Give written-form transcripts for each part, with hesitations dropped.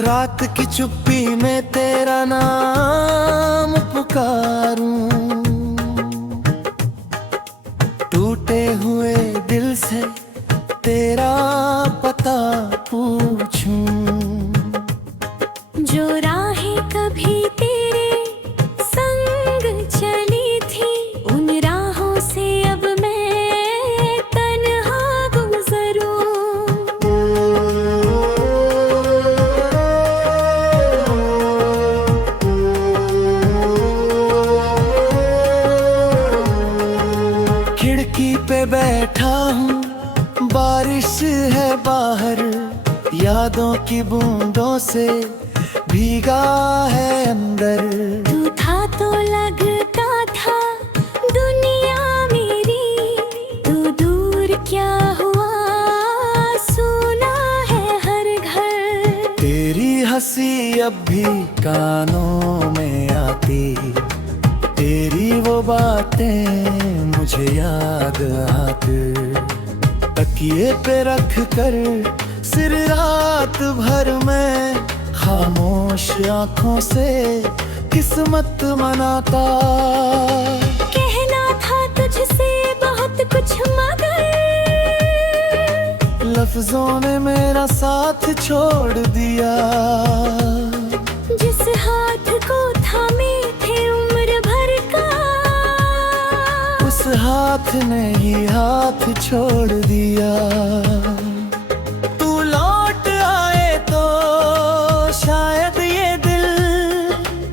रात की चुप्पी में तेरा नाम पुकारूं, टूटे हुए दिल से तेरा पता पूछूं। जो राहें कभी तेरे संग चली थी, उन राहों से अब मैं तन्हा गुज़रूं। खिड़की पे बैठा हूँ, बारिश है बाहर, यादों की बूंदों से भीगा है अंदर। तू था तो लगता था दुनिया मेरी, तू दूर क्या हुआ, सुना है हर घर। तेरी हंसी अब भी कानों में आती, तेरी वो बातें मुझे याद आती। तकिए पे रख कर सिर रात भर में खामोश आंखों से किस्मत मनाता। कहना था तुझसे बहुत कुछ मगर लफ्जों ने मेरा साथ छोड़ दिया। जिस हाथ को थामे थे उम्र भर का, उस हाथ ने ही हाथ छोड़ दिया। तू लौट आए तो शायद ये दिल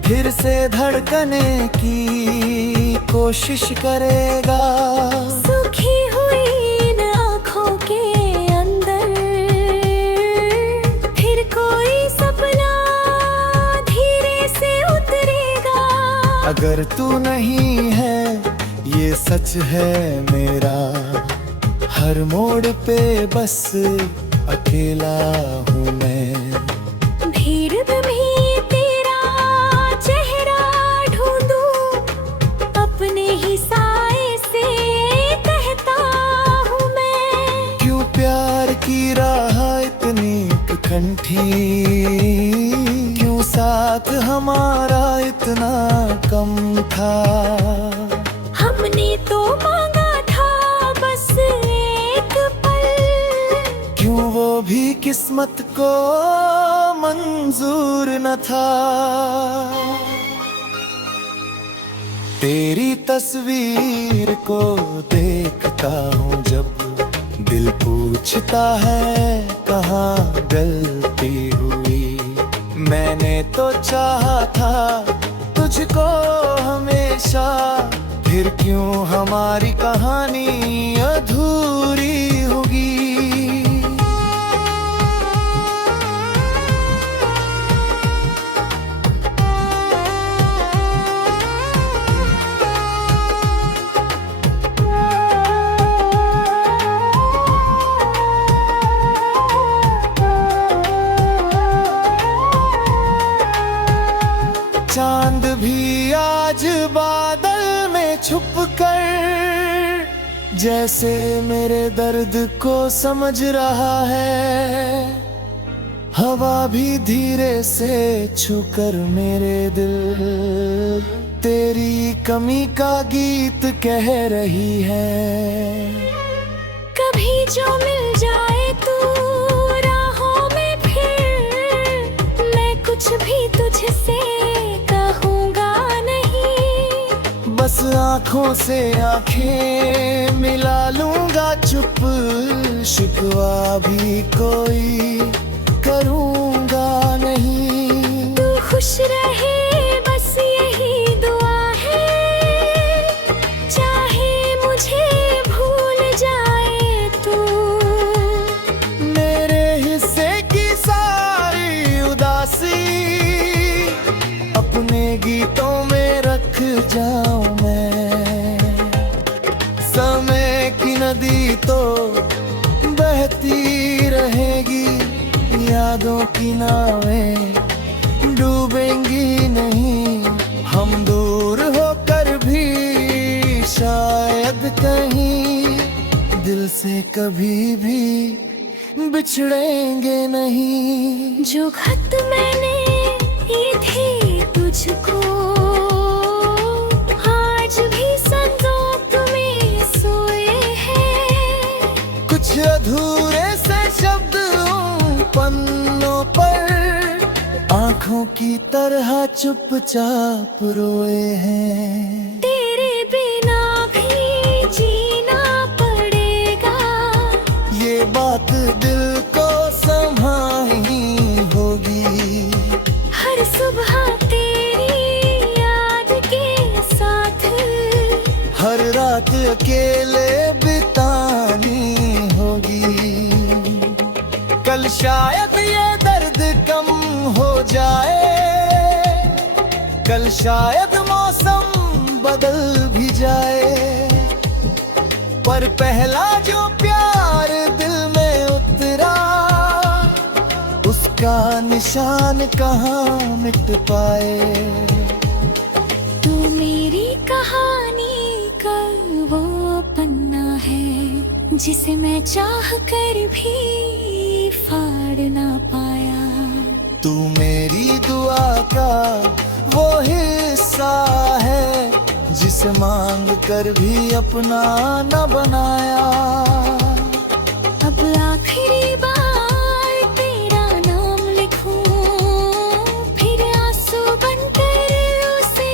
फिर से धड़कने की कोशिश करेगा। सूखी हुई इन आँखों के अंदर फिर कोई सपना धीरे से उतरेगा। अगर तू नहीं है ये सच है मेरा, हर मोड़ पे बस अकेला हूँ मैं। भीड़ में तेरा चेहरा ढूंढूं, अपने ही साए से कहता हूँ मैं। क्यों प्यार की राह इतनी कंठी, क्यों साथ हमारा इतना कम था। हमने तो मांगा था बस एक पल, क्यों वो भी किस्मत को मंजूर न था। तेरी तस्वीर को देखता हूँ जब, दिल पूछता है कहाँ गलती हुई। मैंने तो चाहा था तुझको हमेशा, फिर क्यों हमारी कहानी अधूरी होगी। चांद भी आज बादल में छुप कर जैसे मेरे दर्द को समझ रहा है। हवा भी धीरे से छूकर मेरे दिल तेरी कमी का गीत कह रही है। कभी जो मिल जाए तू राहों में फिर, मैं कुछ भी तुझसे कहूँगा नहीं। बस आँखों से आँखें मिला लूंगा चुप, शिकवा भी कोई करूँगा नहीं। तू खुश रहे बस यही दुआ है, चाहे मुझे भूल जाए तू। मेरे हिस्से की सारी उदासी अपने गीतों में रख जाऊं मैं। समय की नदी तो बहती रहेगी, यादों की नावें डूबेंगी नहीं। हम दूर होकर भी शायद कहीं दिल से कभी भी बिछड़ेंगे नहीं। जो खत मैंने ये थे तुझको आज भी संदूक में सोए हैं। कुछ अधूरे से शब्द उन पन्नों पर आंखों की तरह चुपचाप रोए हैं। तेरे बिना भी जीना पड़ेगा, ये बात दिल को संभालनी होगी। हर सुबह तेरी याद के साथ, हर रात अकेले बितानी होगी। कल शायद ये दर्द कम हो जाए, कल शायद मौसम बदल भी जाए, पर पहला जो प्यार दिल में उतरा उसका निशान कहाँ मिट पाए। तू मेरी कहानी का वो पन्ना है जिसे मैं चाह कर भी फाड़ ना पाया। तू मेरी दुआ का वो हिस्सा है जिसे मांग कर भी अपना न बनाया। अब आखिरी बार तेरा नाम लिखूं, फिर आंसू बनकर उसे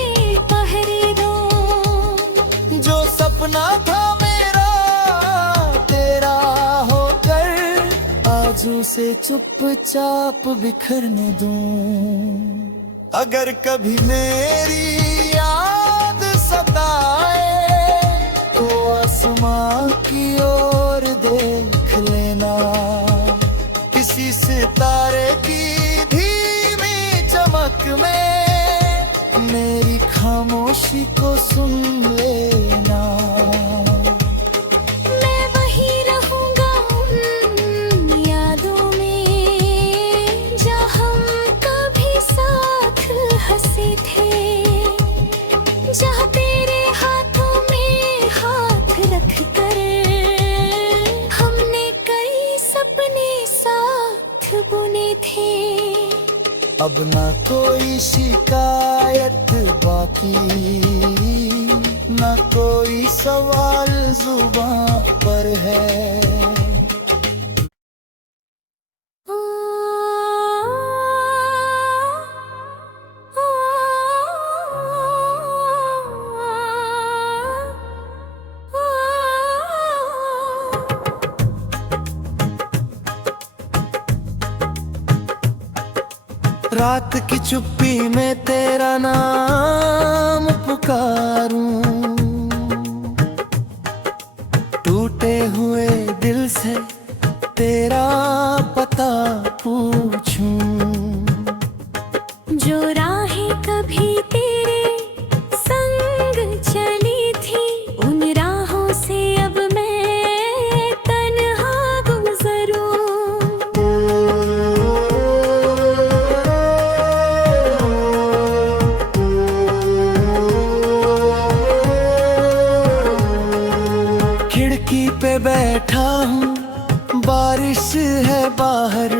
पहरे दूं। जो सपना था मेरा तेरा होकर आज उसे चुपचाप बिखरने दूं। अगर कभी मेरी याद सताए तो आसमां की ओर देख लेना। किसी सितारे की धीमी चमक में मेरी खामोशी को सुन लेना। मैं वहीं रहूंगा उन यादों में जहाँ हम कभी साथ हंसे थे, जहाँ तेरे हाथों में हाथ रख कर हमने कई सपने साथ बुने थे। अब ना कोई शिकायत बाकी, ना कोई सवाल जुबान पर है। रात की चुप्पी में तेरा नाम पुकारूं, टूटे हुए दिल से तेरा पता पूछूं। जो राहें कभी तेरे संग चली थी, उन राहों से अब मैं तन्हा गुजरूं। खिड़की पे बैठा हूँ, बारिश है बाहर,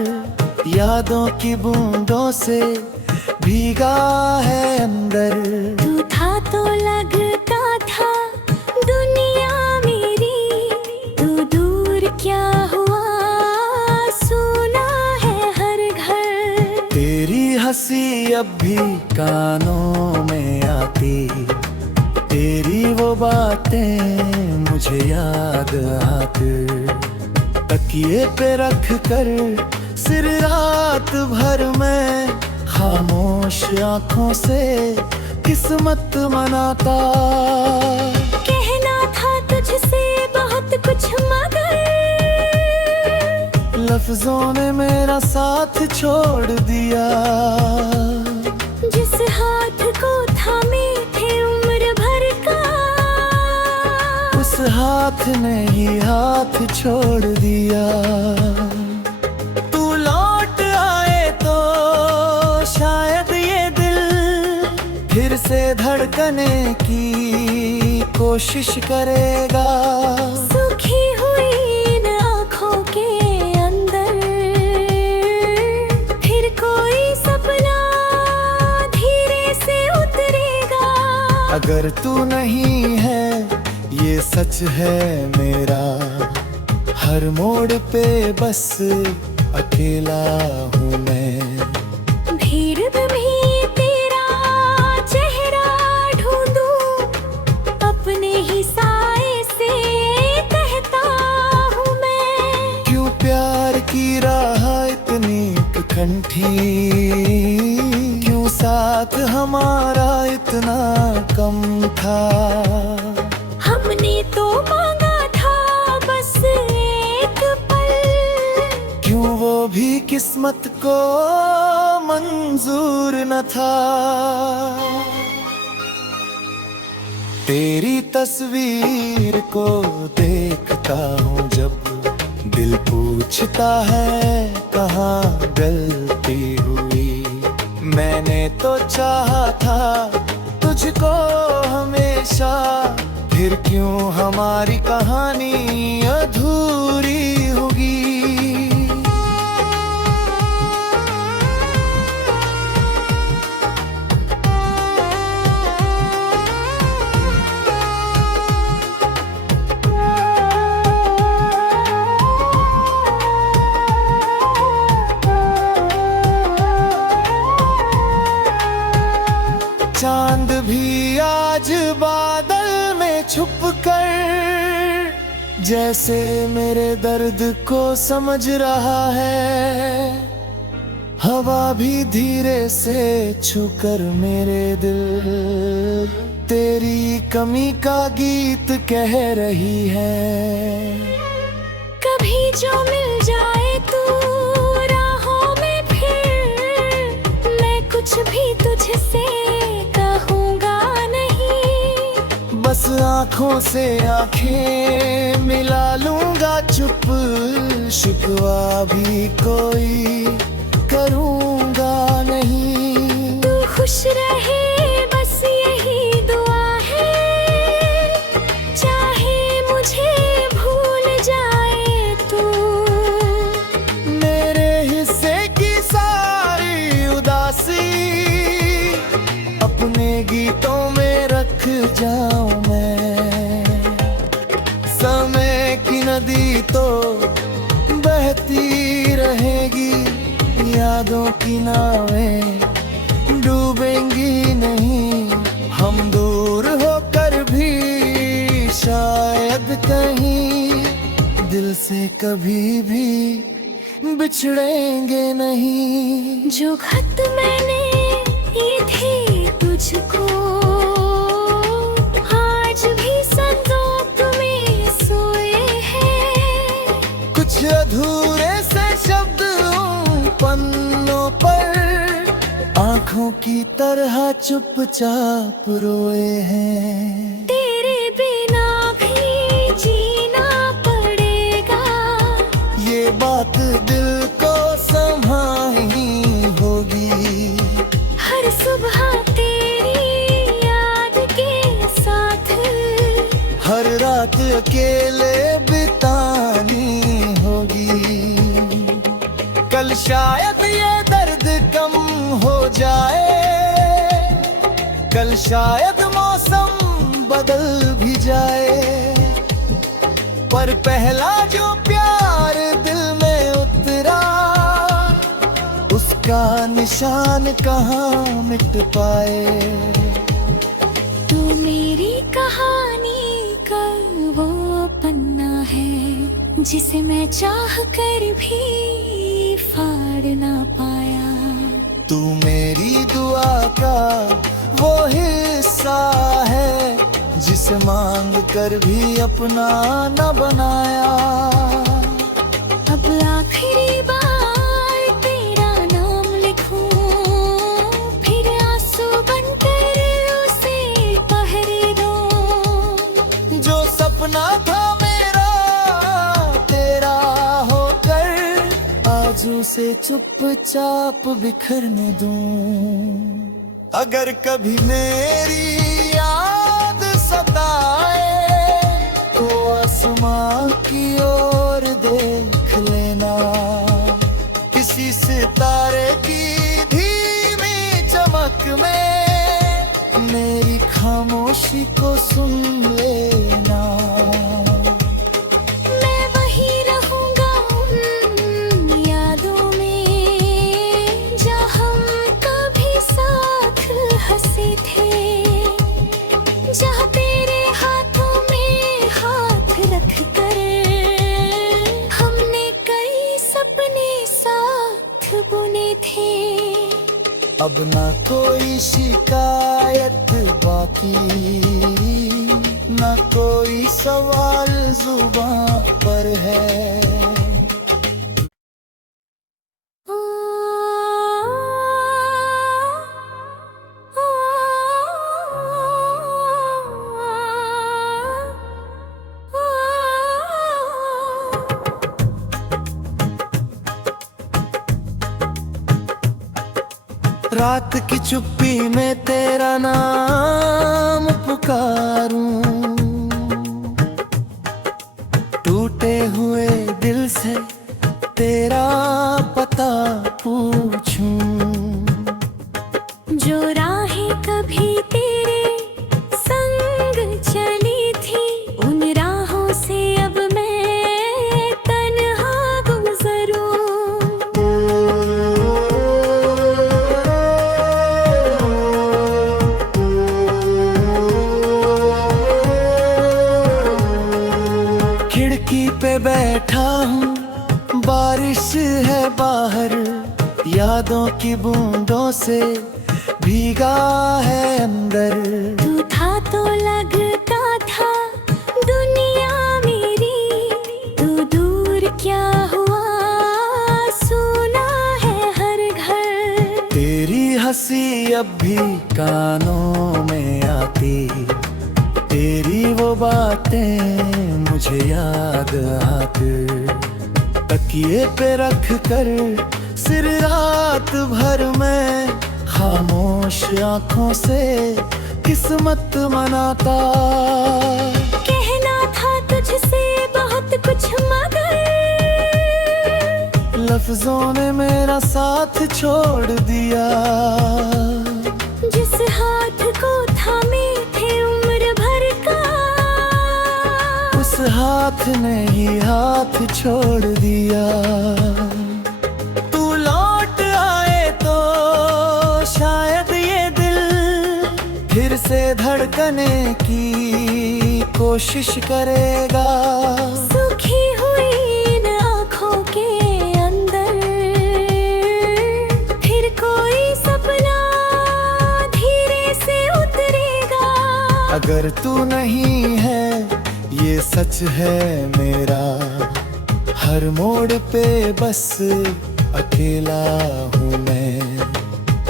यादों की बूंदों से भीगा है अंदर। तू था तो लगता था दुनिया मेरी, तू दूर क्या हुआ सुना है हर घर। तेरी हंसी अब भी कानों में आती, तेरी वो बातें मुझे याद आती। तकिए पे रख कर सिर रात भर मैं खामोश आंखों से किस्मत मनाता। कहना था तुझसे बहुत कुछ मगर लफ्जों ने मेरा साथ छोड़ दिया। जिस हाथ को थामे थे उम्र भर का, उस हाथ ने ही हाथ छोड़ दिया। तू लौट आए तो शायद ये दिल फिर से धड़कने की कोशिश करेगा। सूखी हुई इन आँखों के अंदर अगर तू नहीं है ये सच है मेरा, हर मोड़ पे बस अकेला हूँ मैं। भीड़ में तेरा चेहरा ढूंढूं, अपने ही साए से कहता हूँ मैं। क्यों प्यार की राह इतनी कंठी, क्यों साथ हमारा इतना कम था। हमने तो मांगा था बस एक पल, क्यों वो भी किस्मत को मंजूर न था। तेरी तस्वीर को देखता हूँ जब, दिल पूछता है कहाँ गलती हुई। मैंने तो चाहा था तुझको हमेशा, फिर क्यों हमारी कहानी अधूरी होगी। चांद भी आज बादल में छुप कर, जैसे मेरे दर्द को समझ रहा है। हवा भी धीरे से छूकर मेरे दिल, तेरी कमी का गीत कह रही है। कभी जो मिल जाए तू राहों में, फिर मैं कुछ भी तुझसे कहूँगा नहीं। बस आँखों से आँखें मिला लूँगा, चुप शिकवा भी कोई करूँगा नहीं। तू खुश रहे बस यही दुआ है, चाहे मुझे भूल जाए तू। मेरे हिस्से की सारी उदासी अपने गीतों में रख जाऊं मैं। समय की नदी तो बहती रहेगी, यादों की नावें डूबेंगी नहीं। हम दूर होकर भी शायद कहीं दिल से कभी भी बिछड़ेंगे नहीं। जो खत मैंने ये थे तुझको, आज भी संदूक में सोए हैं। कुछ अधूरे से शब्द उन पन्नों पर, आंखों की तरह चुपचाप रोए हैं। तेरे बिना भी जीना पड़ेगा, ये बात दिल को संभालनी होगी। हर सुबह तेरी याद के साथ, हर रात अकेले बितानी होगी। कल शायद ये दर्द कम हो जाए, कल शायद मौसम बदल भी जाए। पर पहला जो प्यार दिल में उतरा, उसका निशान कहाँ मिट पाए। तू मेरी कहानी का वो पन्ना है, जिसे मैं चाह कर भी फाड़ ना पाया। तू मेरी दुआ का वो हिस्सा है, जिसे मांग कर भी अपना न बनाया। अब आखिरी बार तेरा नाम लिखूं, फिर आंसू बनकर उसे पहरे दूं। जो सपना था मेरा तेरा होकर, आज उसे चुपचाप बिखरने दूं। अगर कभी मेरी याद सताए, तो आसमां की ओर देख लेना। किसी सितारे की धीमी चमक में मेरी खामोशी किसी को सुन लेना। मैं वही रहूंगा उन यादों में जहाँ हम कभी साथ हंसे थे, जहाँ तेरे हाथों में हाथ रख कर हमने कई सपने साथ बुने थे। अब ना कोई शिकायत बाकी, ना कोई सवाल जुबान पर है। रात की चुप्पी में तेरा नाम पुकारूं, टूटे हुए दिल से तेरा पता पूछूं। जो राहें कभी तेरे संग चली थी, उन राहों से अब मैं तन्हा गुजरूं। खिड़की पे बैठा हूँ, बारिश है बाहर, यादों की बूंदों से भीगा है अंदर। तू था तो लगता था दुनिया मेरी, तू दूर क्या हुआ सुना है हर घर। तेरी हंसी अब भी कानों में आती, तेरी वो बातें मुझे याद आती। तकिए पे रख कर सिर रात भर मैं खामोश आंखों से किस्मत मनाता। कहना था तुझसे बहुत कुछ मगर लफ्जों ने मेरा साथ छोड़ दिया। जिस हाथ को थामे थे उम्र भर का, उस हाथ ने ही हाथ छोड़ दिया। तू लौट आए तो शायद ये दिल फिर से धड़कने की कोशिश करेगा। सूखी हुई इन आँखों के अंदर फिर कोई सपना धीरे से उतरेगा। अगर तू नहीं है ये सच है मेरा, हर मोड़ पे बस अकेला हूँ मैं।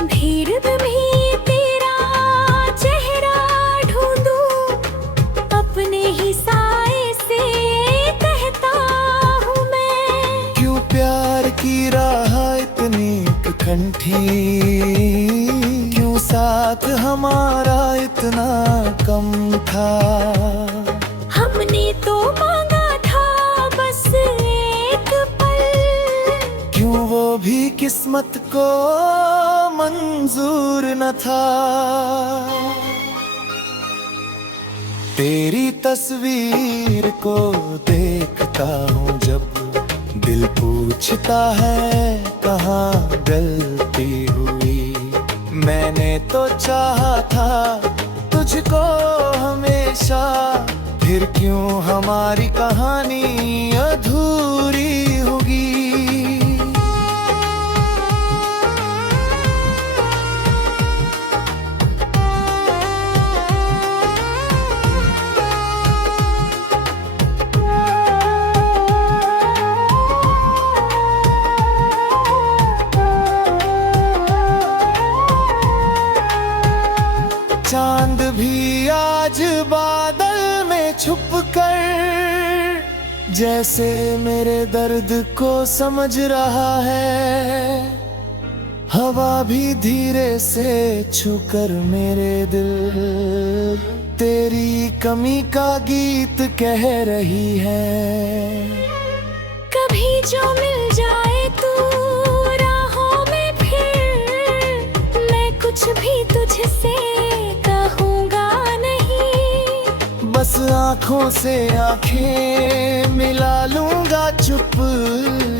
भीड़ में तेरा चेहरा ढूंढूं, अपने ही साए से कहता हूँ मैं। क्यों प्यार की राह इतनी कंठी, क्यों साथ हमारा इतना कम था। हमने तो मांगा था बस एक पल, क्यों वो भी किस्मत को मंजूर न था। तेरी तस्वीर को देखता हूँ जब, दिल पूछता है कहाँ गलती हुई। मैंने तो चाहा था तुझको हमेशा, फिर क्यों हमारी कहानी अधूरी होगी। चांद भी आज बादल में छुप कर जैसे मेरे दर्द को समझ रहा है। हवा भी धीरे से छूकर मेरे दिल तेरी कमी का गीत कह रही है। कभी जो मिल जाए तू राहों में फिर, मैं कुछ भी तुझसे कहूँगा नहीं। आंखों से आंखें मिला लूंगा, चुप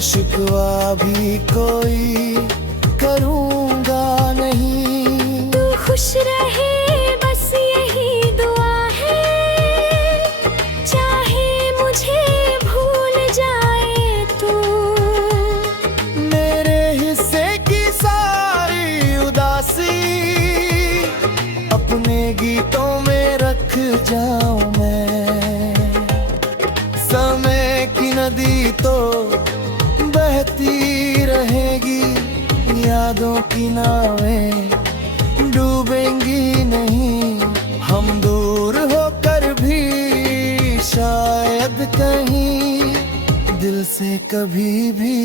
शिकवा भी कोई करूंगा नहीं। तू खुश रहे बस यही दुआ है, चाहे मुझे भूल जाए तू। मेरे हिस्से की सारी उदासी अपने गीतों में रख जाऊं मैं। समय की नदी तो बहती रहेगी, यादों की नावें डूबेंगी नहीं। हम दूर होकर भी शायद कहीं दिल से कभी भी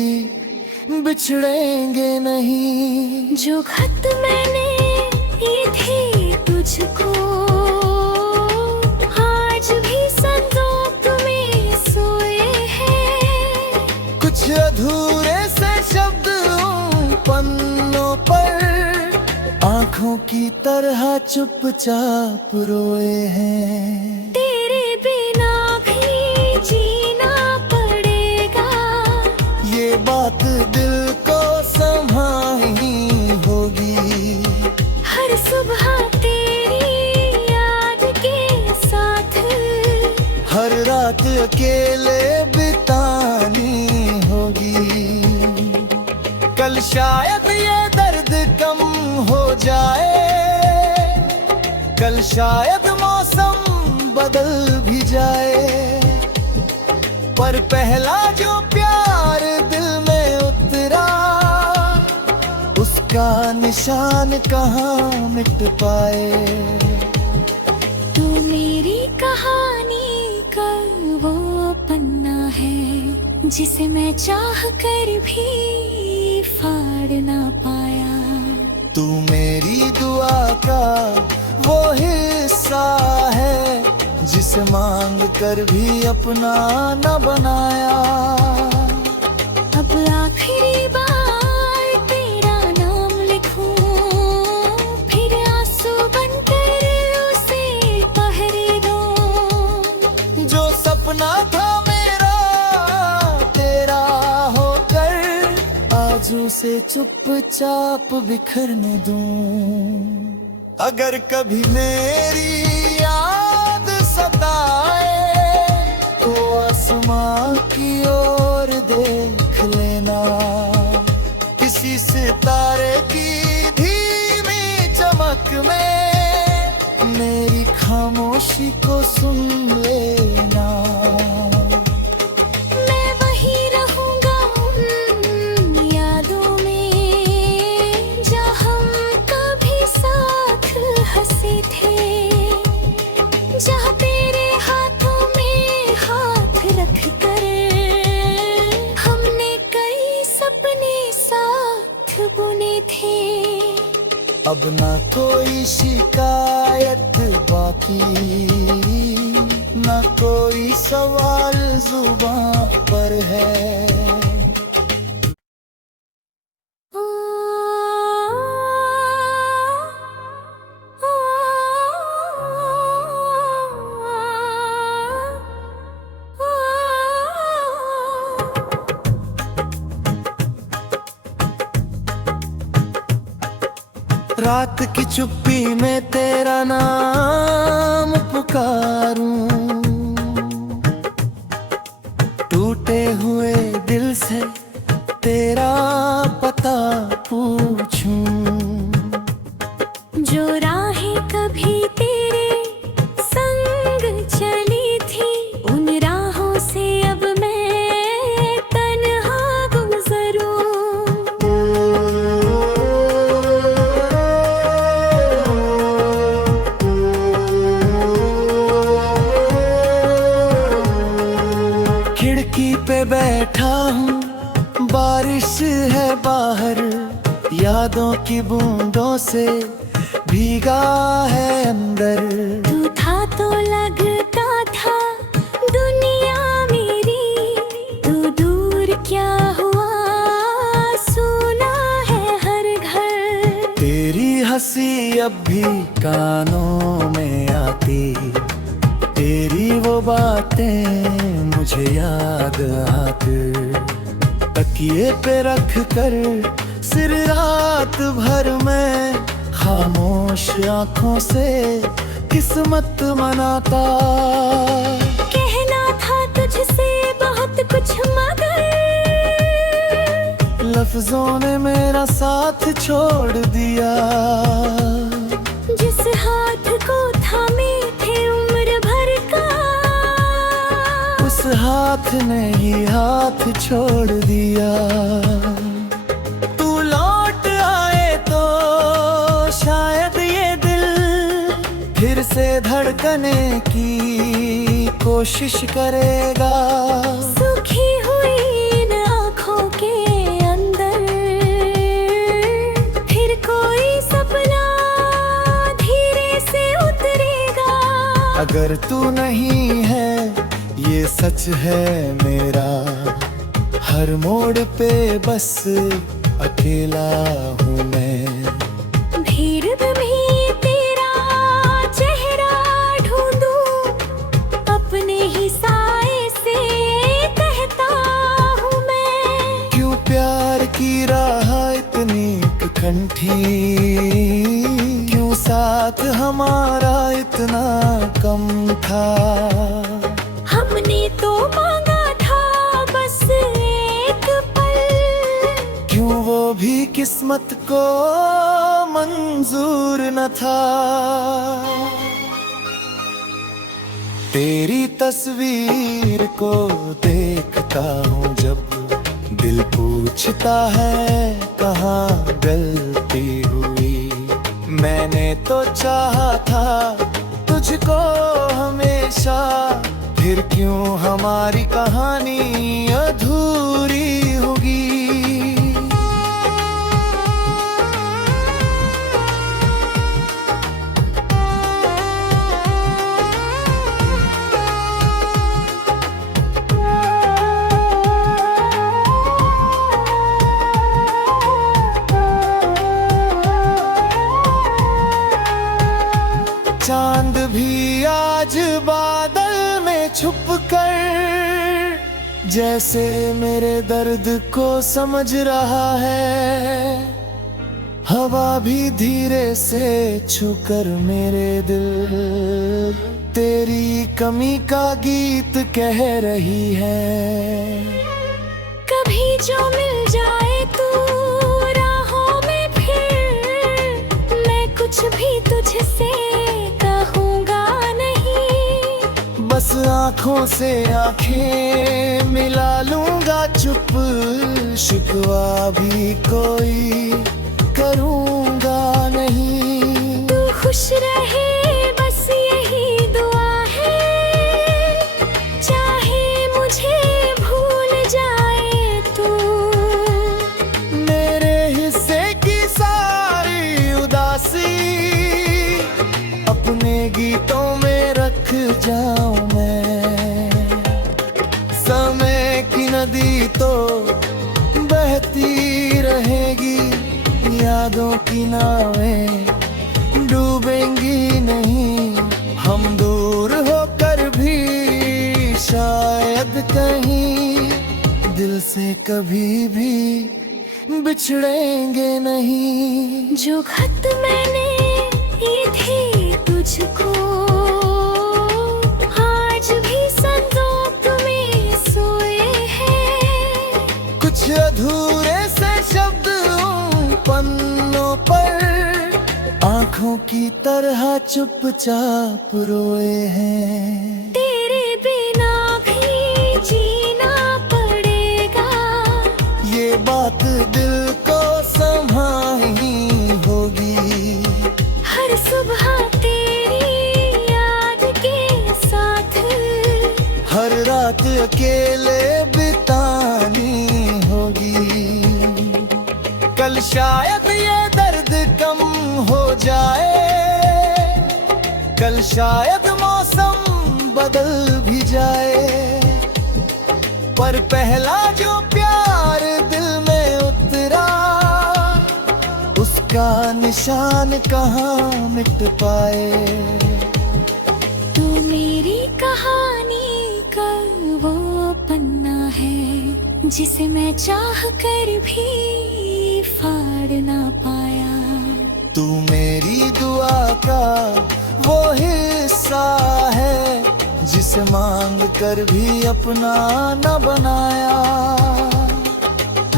बिछड़ेंगे नहीं। जो खत मैंने ये थे तुझको आज भी संदूक में सोए हैं। कुछ अधूरे से शब्द उन पन्नों पर आंखों की तरह चुपचाप रोए हैं। तेरे बिना भी जीना पड़ेगा, ये बात दिल को संभालनी होगी। हर सुबह तेरी याद के साथ, हर रात अकेले बितानी होगी। कल शायद ये दर्द कम हो जाए, कल शायद मौसम बदल भी जाए, पर पहला जो प्यार दिल में उतरा उसका निशान कहाँ मिट पाए। तू मेरी कहानी का वो पन्ना है जिसे मैं चाह कर भी फाड़ ना पाया। तू मेरी दुआ का वो हिस्सा है जिसे मांग कर भी अपना न बनाया। अब आखिरी बार तेरा नाम लिखूं, फिर आंसू बनकर उसे पहरे दूं। जो सपना था मेरा तेरा होकर आज उसे चुपचाप बिखरने दूं। अगर कभी मेरी याद सताए तो आसमां की ओर देख लेना, किसी सितारे की धीमी चमक में मेरी खामोशी को सुन लेना। मैं वहीं रहूंगा उन यादों में जहाँ हम कभी साथ हंसे थे, जहाँ तेरे हाथों में हाथ रख कर हमने कई सपने साथ बुने थे। अब ना कोई शिकायत बाकी, ना कोई सवाल जुबान पर है। रात की चुप्पी में तेरा नाम पुकारूं, टूटे हुए दिल से तेरा पता पूछूं। जो राहें कभी तेरे संग चली थी, उन राहों से अब मैं तन्हा गुजरूं। खिड़की पे बैठा हूँ, बारिश है बाहर, यादों की बूंदों से भीगा है अंदर। तू था तो लगता था दुनिया मेरी, तू दूर क्या हुआ सुना है हर घर। तेरी हंसी अब भी कानों में आती, तेरी वो बातें मुझे याद आकर तकिए पे रख कर सिर रात भर मैं खामोश आंखों से किस्मत मनाता। कहना था तुझसे बहुत कुछ मगर लफ्जों ने मेरा साथ छोड़ दिया। जिस हाथ को थामे थे उम्र भर का, उस हाथ ने ही हाथ छोड़ दिया। तू लौट आए तो शायद ये दिल फिर से धड़कने की कोशिश करेगा। सूखी हुई इन आँखों के अंदर फिर कोई सपना धीरे से उतरेगा। अगर तू नहीं है ये सच है मेरा, हर मोड़ पे बस अकेला हूँ मैं। भीड़ में तेरा चेहरा ढूंढूं, अपने ही साए से कहता हूँ मैं। क्यों प्यार की राह इतनी कंठी, क्यों साथ हमारा इतना कम था। हमने तो मांगा था बस एक पल, क्यों वो भी किस्मत को मंजूर न था। तेरी तस्वीर को देखता हूँ जब दिल पूछता है कहाँ गलती हुई। मैंने तो चाहा था तुझको हमेशा, फिर क्यों हमारी कहानी अधूरी होगी। चांद भी आज बादल में छुप कर जैसे मेरे दर्द को समझ रहा है। हवा भी धीरे से छूकर मेरे दिल तेरी कमी का गीत कह रही है। कभी जो मिल जाए तू राहों में फिर, मैं कुछ भी तुझसे कहूँगा नहीं। बस आँखों से आँखें मिला लूंगा चुप, शिकवा भी कोई करूँगा नहीं। तू खुश रहे बस यही दुआ है, चाहे मुझे भूल जाए तू। मेरे हिस्से की सारी उदासी अपने गीतों में रख जाऊं मैं। समय की नदी तो बहती रहेगी, यादों की नावें डूबेंगी नहीं। हम दूर होकर भी शायद कहीं दिल से कभी भी बिछड़ेंगे नहीं। जो खत मैंने ये थे तुझको आज भी संदूक में सोए हैं। कुछ अधूरे से शब्द उन पन्नों पर आंखों की तरह चुपचाप रोए हैं। तेरे बिना भी जीना पड़ेगा, ये बात दिल को संभालनी होगी। हर सुबह तेरी याद के साथ, हर रात अकेले बितानी होगी। कल शायद ये दर्द कम हो जाए, कल शायद मौसम बदल भी जाए। पर पहला जो प्यार दिल में उतरा, उसका निशान कहाँ मिट पाए। तू मेरी कहानी जिसे मैं चाह कर भी फाड़ ना पाया। तू मेरी दुआ का वो हिस्सा है जिसे मांग कर भी अपना न बनाया।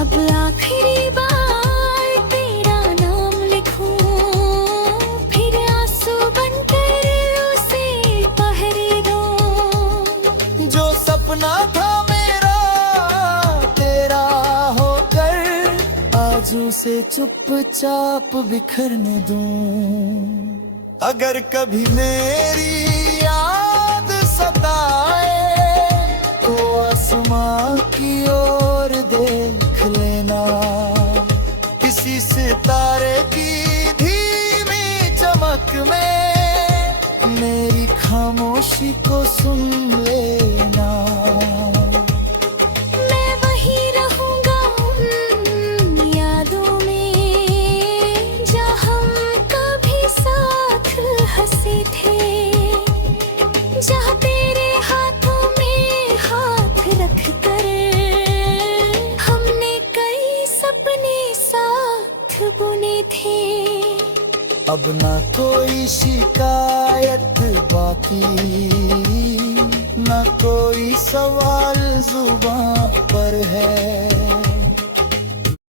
अब आखिरी बार तेरा नाम लिखूं, फिर आंसू बनकर उसे पहरे दूं। जो सपना था मेरा तेरा होकर आज उसे चुपचाप बिखरने दूं। अगर कभी मेरी याद सताए तो आसमां की ओर देख लेना। किसी सितारे की धीमी चमक में मेरी खामोशी को सुन लेना। मैं वहीं रहूंगा उन यादों में जहाँ हम कभी साथ हंसे थे, जहाँ तेरे हाथों में हाथ रख कर हमने कई सपने साथ बुने थे। अब ना कोई शिकायत बाकी, ना कोई सवाल जुबान पर है।